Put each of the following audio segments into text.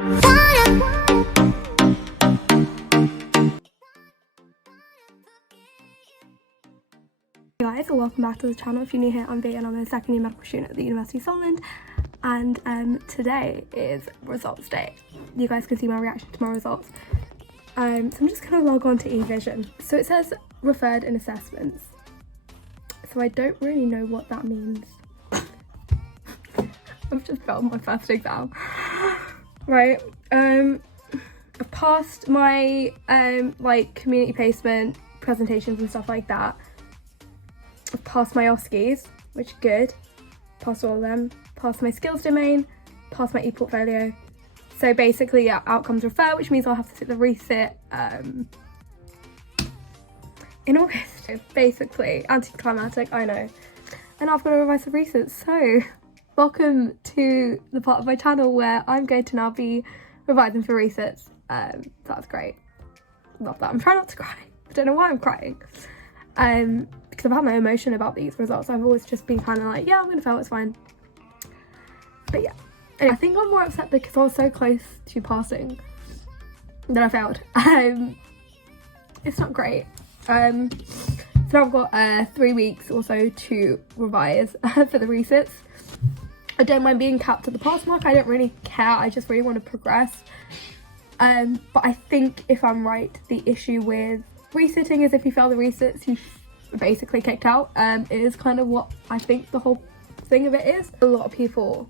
Hey guys, and welcome back to the channel. If you're new here, I'm Bea and I'm a second year medical student at the University of Sunderland, and today is results day. You guys can see my reaction to my results. So I'm just going to log on to eVision. So it says referred in assessments, so I don't really know what that means. I've just failed my first exam. Right, I've passed my like community placement presentations and stuff like that. I've passed my OSCEs, which is good. Passed all of them. Passed my skills domain. Passed my e-portfolio. So basically, yeah, outcomes refer, which means I'll have to sit the resit in August. Basically, anticlimactic, I know. And I've got to revise the resits. So, welcome to the part of my channel where I'm going to now be revising for resits. That's great. Love that. I'm trying not to cry. I don't know why I'm crying. Because I've had my emotion about these results. I've always just been kind of like, yeah, I'm gonna fail, it's fine. But yeah, anyway, I think I'm more upset because I was so close to passing that I failed. It's not great. So now I've got 3 weeks or so to revise for the resits. I don't mind being capped at the pass mark. I don't really care. I just really want to progress. But I think if I'm right, the issue with resitting is if you fail the resits, you basically kicked out. It is kind of what I think the whole thing of it is. A lot of people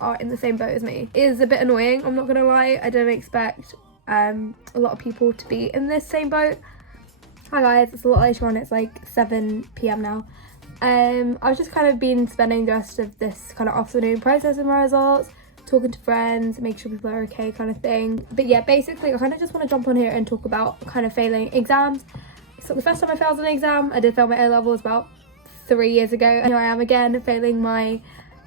are in the same boat as me. It is a bit annoying, I'm not gonna lie. I don't expect a lot of people to be in this same boat. Hi guys, it's a lot later on, it's like 7 PM now. I've just kind of been spending the rest of this kind of afternoon processing my results, talking to friends, make sure people are okay kind of thing. But yeah, basically I kind of just want to jump on here and talk about kind of failing exams. So the first time I failed an exam, I did fail my A-levels about 3 years ago, and here I am again failing my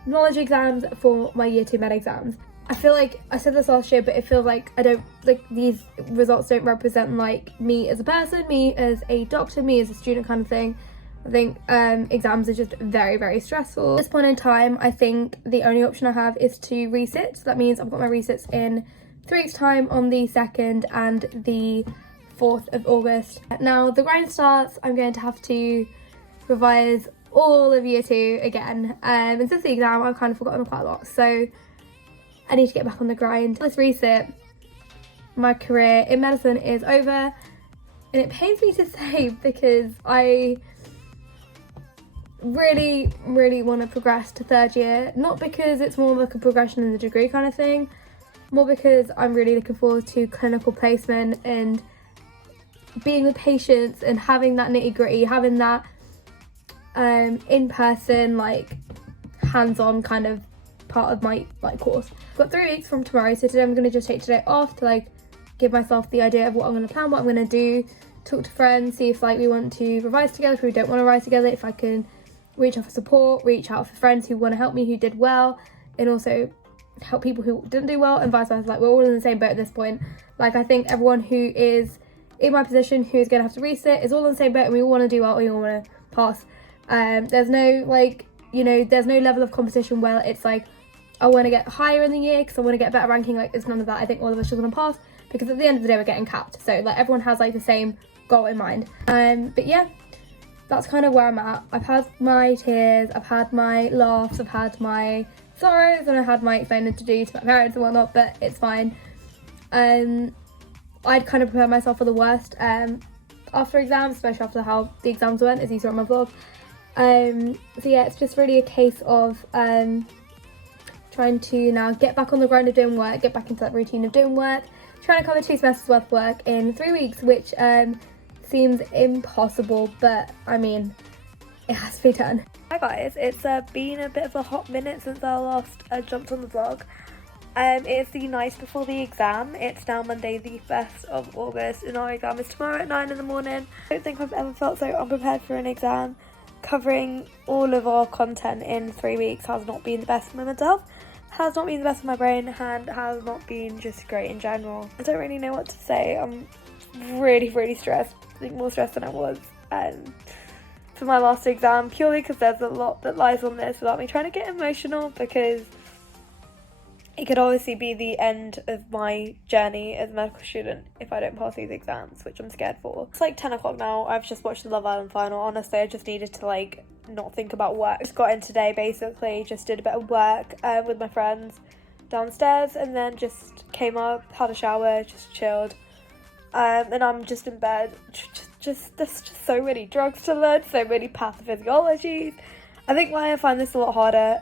knowledge exams for my year 2 med exams. I feel like I said this last year, but it feels like these results don't represent like me as a person, me as a doctor, me as a student kind of thing. I think exams are just very, very stressful. At this point in time, I think the only option I have is to resit. So that means I've got my resits in 3 weeks time on the 2nd and the 4th of August. Now the grind starts. I'm going to have to revise all of year 2 again. And since the exam, I've kind of forgotten quite a lot. So I need to get back on the grind. This resit, my career in medicine is over. And it pains me to say because I really, really want to progress to 3rd year. Not because it's more like a progression in the degree kind of thing. More because I'm really looking forward to clinical placement and being with patients and having that nitty-gritty, having that in-person, like hands-on kind of part of my course. I've got 3 weeks from tomorrow, so today I'm going to just take today off to like give myself the idea of what I'm going to plan, what I'm going to do, talk to friends, see if like we want to revise together, if we don't want to revise together, if I can reach out for support, reach out for friends who want to help me, who did well, and also help people who didn't do well, and vice versa. Like, we're all in the same boat at this point. Like, I think everyone who is in my position who's going to have to resit is all in the same boat, and we all want to do well, we all want to pass. There's no like, you know, there's no level of competition where it's like I want to get higher in the year because I want to get a better ranking. Like, it's none of that. I think all of us just want to pass because at the end of the day we're getting capped, so like everyone has like the same goal in mind. But yeah, that's kind of where I'm at. I've had my tears, I've had my laughs, I've had my sorrows, and I had my explaining to do to my parents and whatnot, but it's fine. I'd kind of prepare myself for the worst after exams, especially after how the exams went, as you saw in my vlog. So yeah, it's just really a case of trying to now get back on the grind of doing work, get back into that routine of doing work, trying to cover 2 semesters worth of work in 3 weeks, which seems impossible, but I mean, it has to be done. Hi guys, it's been a bit of a hot minute since I last jumped on the vlog. It's the night before the exam. It's now Monday the 1st of August and our exam is tomorrow at 9 in the morning. I don't think I've ever felt so unprepared for an exam. Covering all of our content in 3 weeks has not been the best for my mental health, has not been the best for my brain, and has not been just great in general. I don't really know what to say. I'm really, really stressed. I think more stressed than I was for my last exam, purely because there's a lot that lies on this without me trying to get emotional, because it could obviously be the end of my journey as a medical student if I don't pass these exams, which I'm scared for. It's like 10 o'clock now. I've just watched the Love Island final. Honestly, I just needed to like not think about work. Just got in today basically, just did a bit of work with my friends downstairs, and then just came up, had a shower, just chilled, and I'm just in bed. There's just so many drugs to learn, so many pathophysiologies. I think why I find this a lot harder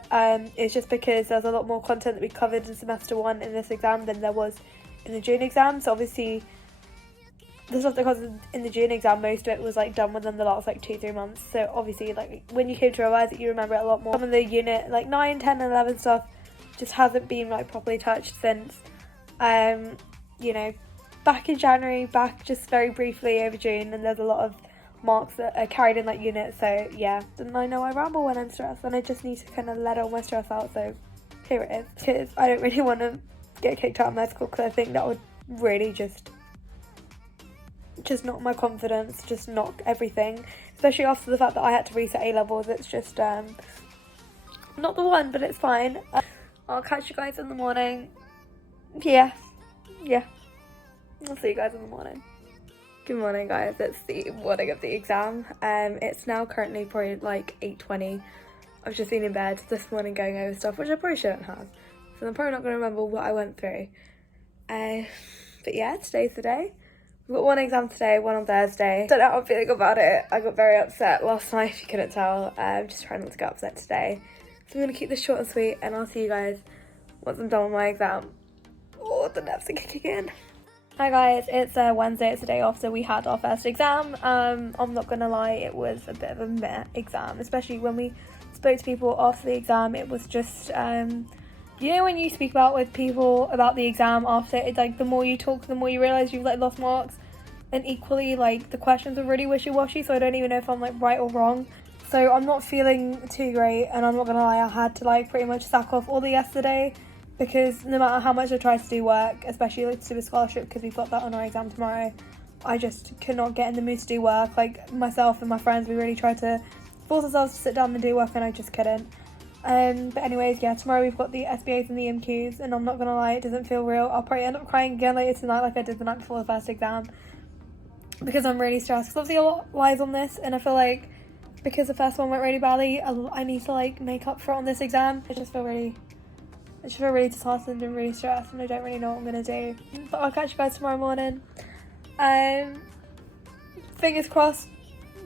is just because there's a lot more content that we covered in semester 1 in this exam than there was in the June exam. So obviously the stuff that was in the June exam, most of it was like done within the last like 2-3 months. So obviously like when you came to revise it, you remember it a lot more. Some of the unit like 9, 10 and 11 stuff just hasn't been like properly touched since you know, back in January, back just very briefly over June, and there's a lot of marks that are carried in that unit. So yeah, and I know I ramble when I'm stressed, and I just need to kind of let all my stress out, so here it is. Because I don't really want to get kicked out of med school, because I think that would really just knock my confidence, just knock everything, especially after the fact that I had to reset A-levels. It's just not the one, but it's fine. I'll catch you guys in the morning. Yeah, I'll see you guys in the morning. Good morning guys, it's the morning of the exam. It's now currently probably like 8:20. I've just been in bed this morning going over stuff, which I probably shouldn't have. So I'm probably not going to remember what I went through. But yeah, today's the day. We've got one exam today, one on Thursday. Don't know how I'm feeling about it. I got very upset last night, if you couldn't tell. I'm just trying not to get upset today. So I'm going to keep this short and sweet, and I'll see you guys once I'm done with my exam. Oh, the nerves are kicking in. Hi guys, it's Wednesday, it's the day after we had our first exam. I'm not gonna lie, it was a bit of a meh exam, especially when we spoke to people after the exam. It was just, you know when you speak with people about the exam after, it's like the more you talk, the more you realise you've like lost marks, and equally like the questions are really wishy-washy, so I don't even know if I'm like right or wrong. So I'm not feeling too great, and I'm not gonna lie, I had to like pretty much sack off all the yesterday, because no matter how much I tried to do work, especially like to do a scholarship, because we've got that on our exam tomorrow, I just could not get in the mood to do work. Like myself and my friends, we really tried to force ourselves to sit down and do work, and I just couldn't. But anyways, yeah, tomorrow we've got the SBAs and the MQs, and I'm not gonna lie, it doesn't feel real. I'll probably end up crying again later tonight like I did the night before the first exam, because I'm really stressed, because obviously a lot lies on this, and I feel like because the first one went really badly, I need to like make up for it on this exam. I just feel really disheartened and really stressed, and I don't really know what I'm gonna do. But I'll catch you guys tomorrow morning. Fingers crossed,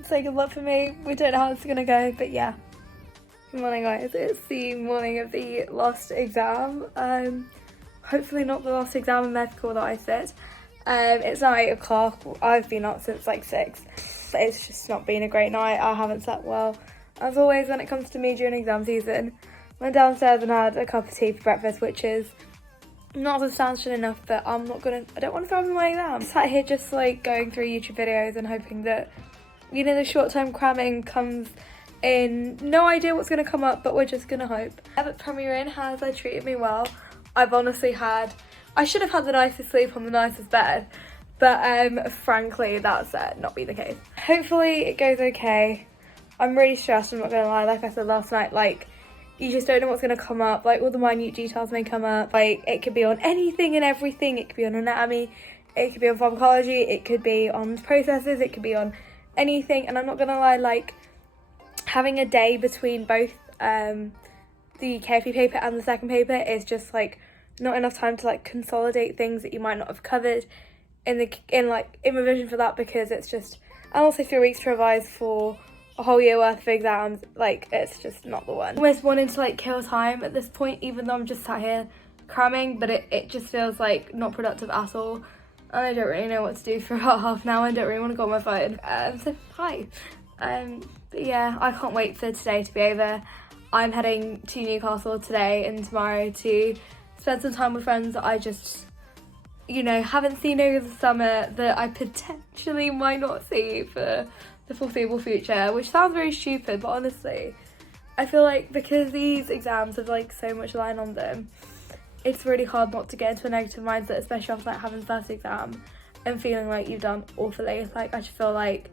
say good luck for me. We don't know how it's gonna go, but yeah. Good morning guys, it's the morning of the last exam. Hopefully not the last exam in medical that I sit. It's now 8 o'clock. I've been up since like 6. It's just not been a great night. I haven't slept well. As always when it comes to me during exam season. Went downstairs and had a cup of tea for breakfast, which is not substantial enough, but I don't want to throw up in my exam. I'm sat here just like going through YouTube videos and hoping that, you know, the short-term cramming comes in. No idea what's going to come up, but we're just going to hope. But Premier Inn has treated me well. I've honestly I should have had the nicest sleep on the nicest bed, but frankly, that's not been the case. Hopefully it goes okay. I'm really stressed, I'm not going to lie. Like I said last night, like, you just don't know what's going to come up. Like, all the minute details may come up. Like, it could be on anything and everything. It could be on anatomy, it could be on pharmacology, it could be on processes, it could be on anything. And I'm not going to lie, like, having a day between both the KFE paper and the second paper is just, like, not enough time to, like, consolidate things that you might not have covered in revision for that, because it's just, and also 3 weeks to revise for a whole year worth of exams. Like, it's just not the one. Almost wanting to like kill time at this point, even though I'm just sat here cramming, but it just feels like not productive at all, and I don't really know what to do for about half an hour. I don't really want to go on my phone. So hi. But yeah, I can't wait for today to be over. I'm heading to Newcastle today and tomorrow to spend some time with friends that I just, you know, haven't seen over the summer, that I potentially might not see for the foreseeable future, which sounds very stupid, but honestly, I feel like because these exams have like so much line on them, it's really hard not to get into a negative mindset, especially after like having the first exam and feeling like you've done awfully. Like, I just feel like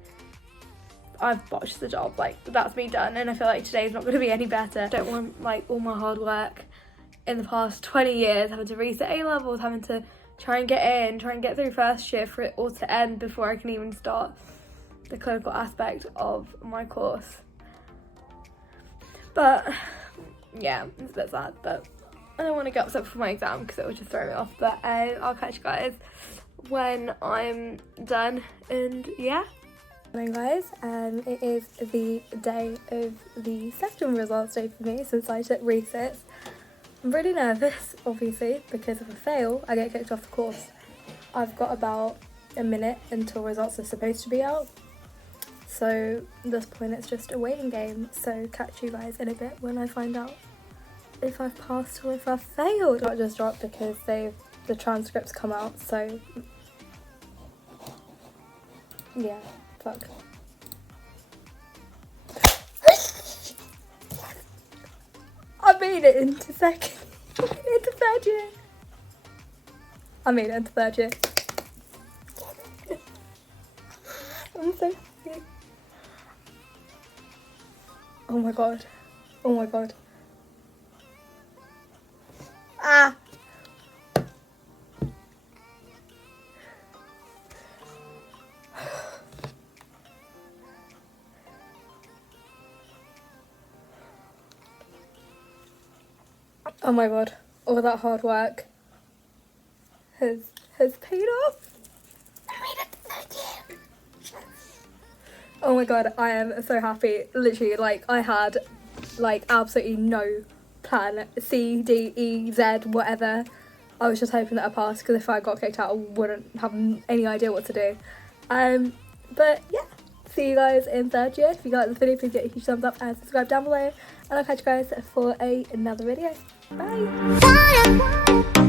I've botched the job, like that's me done, and I feel like today's not going to be any better. I don't want like all my hard work in the past 20 years, having to reset A levels, having to try and get in, try and get through first year for it all to end before I can even start the clinical aspect of my course. But yeah, it's a bit sad, but I don't want to get upset for my exam because it would just throw me off. But I'll catch you guys when I'm done, and yeah. Morning guys, it is the day of the second results day for me since I took resits. I'm really nervous, obviously, because if I fail, I get kicked off the course. I've got about a minute until results are supposed to be out. So at this point it's just a waiting game. So catch you guys in a bit when I find out if I've passed or if I've failed. Not just dropped because the transcripts come out, so yeah, fuck. I made it into second, into third year. I made it into third year. I'm so happy. Oh my god. Oh my god. Ah! Oh my god, all that hard work has paid off. I made it to third year. Oh my god, I am so happy. Literally, like, I had like absolutely no plan. C, D, E, Z, whatever. I was just hoping that I passed because if I got kicked out I wouldn't have any idea what to do. But yeah, see you guys in third year. If you like the video, please get a huge thumbs up and subscribe down below. And I'll catch you guys for another video. Bye!